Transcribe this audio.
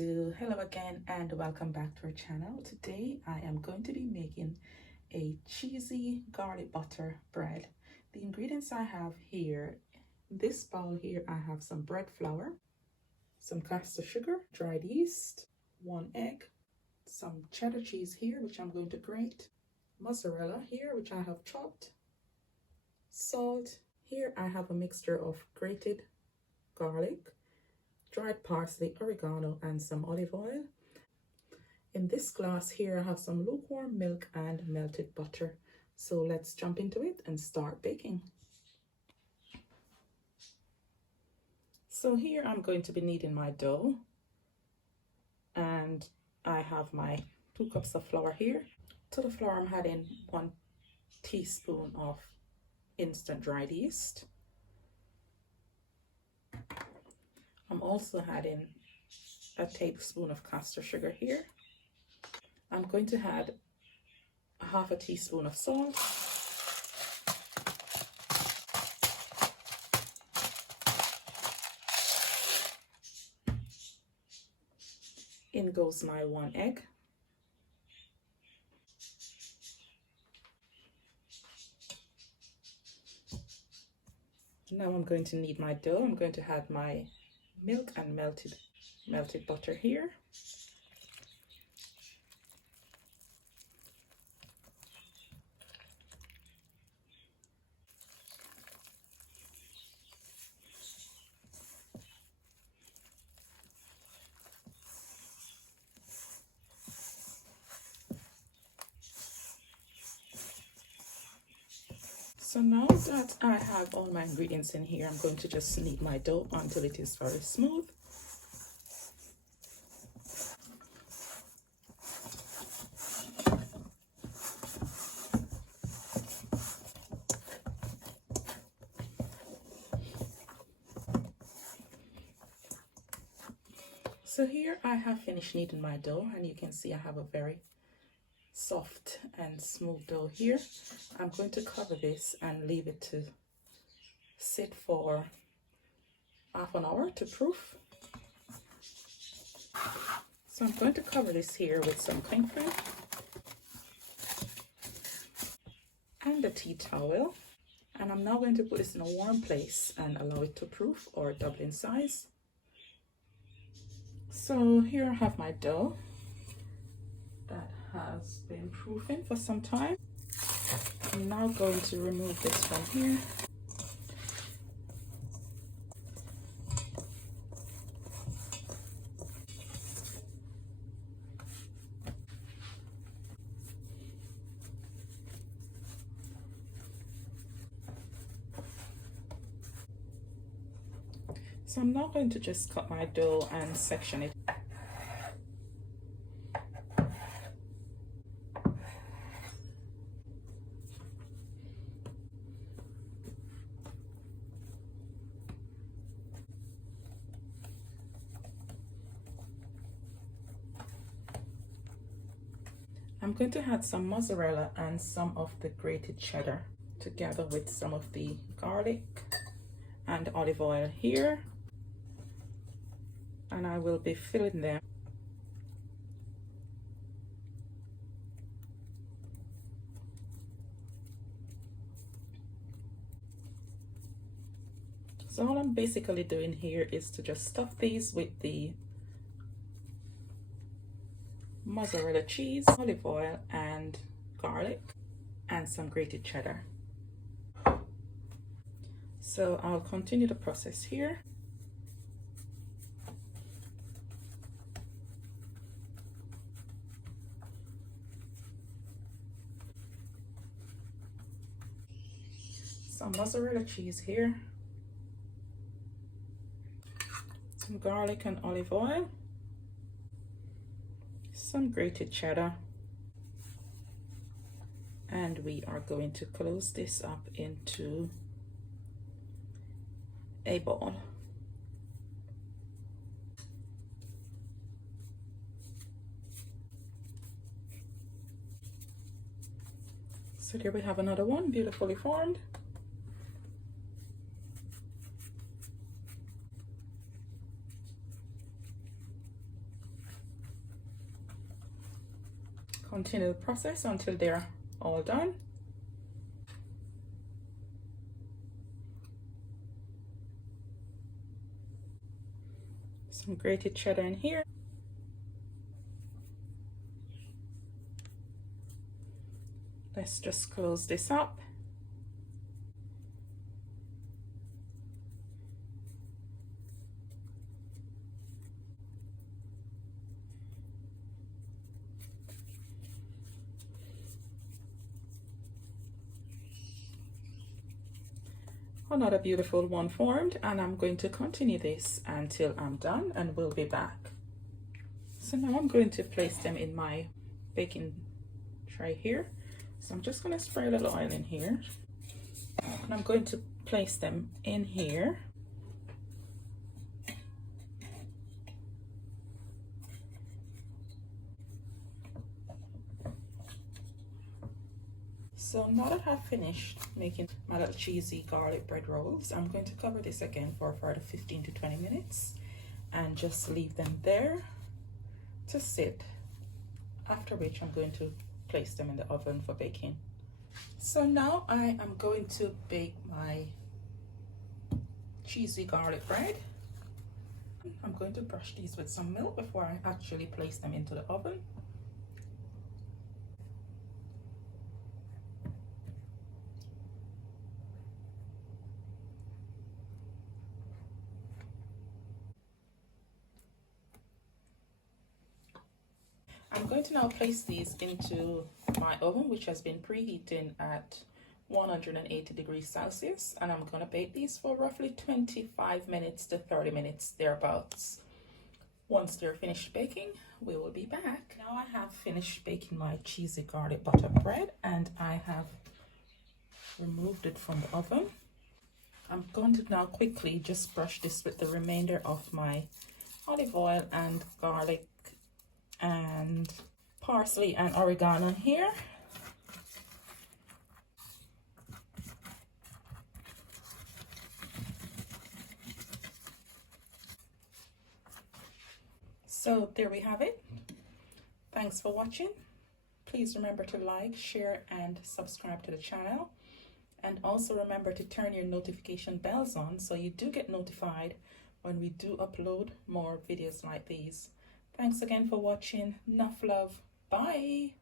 do. Hello again and welcome back to our channel. Today I am going to be making a cheesy garlic butter bread. The ingredients I have here, in this bowl here, I have some bread flour, some caster sugar, dried yeast, 1 egg, some cheddar cheese here which I'm going to grate, mozzarella here which I have chopped, salt. Here I have a mixture of grated garlic, dried parsley, oregano, and some olive oil. In this glass here I have some lukewarm milk and melted butter. So let's jump into it and start baking. So here I'm going to be kneading my dough, and I have my 2 cups of flour here. To the flour I'm adding 1 teaspoon of instant dried yeast. I'm also adding a tablespoon of caster sugar here. I'm going to add 1/2 teaspoon of salt. In goes my 1 egg. Now I'm going to knead my dough. I'm going to add my milk and melted butter here. So now that I have all my ingredients in here, I'm going to just knead my dough until it is very smooth. So here I have finished kneading my dough, and you can see I have a very soft and smooth dough here. I'm going to cover this and leave it to sit for half an hour to proof. So I'm going to cover this here with some cling film and a tea towel, and I'm now going to put this in a warm place and allow it to proof or double in size. So here I have my dough that has been proofing for some time. I'm now going to remove this from here. So I'm now going to just cut my dough and section it. I'm going to add some mozzarella and some of the grated cheddar together with some of the garlic and olive oil here, and I will be filling them. So all I'm basically doing here is to just stuff these with the mozzarella cheese, olive oil and garlic, and some grated cheddar. So I'll continue the process here. Some mozzarella cheese here, some garlic and olive oil, some grated cheddar, and we are going to close this up into a bowl. So there we have another one, beautifully formed. continue the process until they're all done. Some grated cheddar in here. Let's just close this up. Another beautiful one formed, and I'm going to continue this until I'm done, and we'll be back. So now I'm going to place them in my baking tray here. So I'm just going to spray a little oil in here, and I'm going to place them in here. So now that I've finished making my little cheesy garlic bread rolls, I'm going to cover this again for a further 15 to 20 minutes and just leave them there to sit, after which I'm going to place them in the oven for baking. So now I am going to bake my cheesy garlic bread. I'm going to brush these with some milk before I actually place them into the oven. I'm going to now place these into my oven, which has been preheating at 180 degrees Celsius, and I'm going to bake these for roughly 25 minutes to 30 minutes thereabouts. Once they're finished baking, we will be back. Now I have finished baking my cheesy garlic butter bread, and I have removed it from the oven. I'm going to now quickly just brush this with the remainder of my olive oil and garlic and parsley and oregano here. So there we have it. Thanks for watching. Please remember to like, share, and subscribe to the channel. And also remember to turn your notification bells on so you do get notified when we do upload more videos like these. Thanks again for watching. Nuff Love. Bye.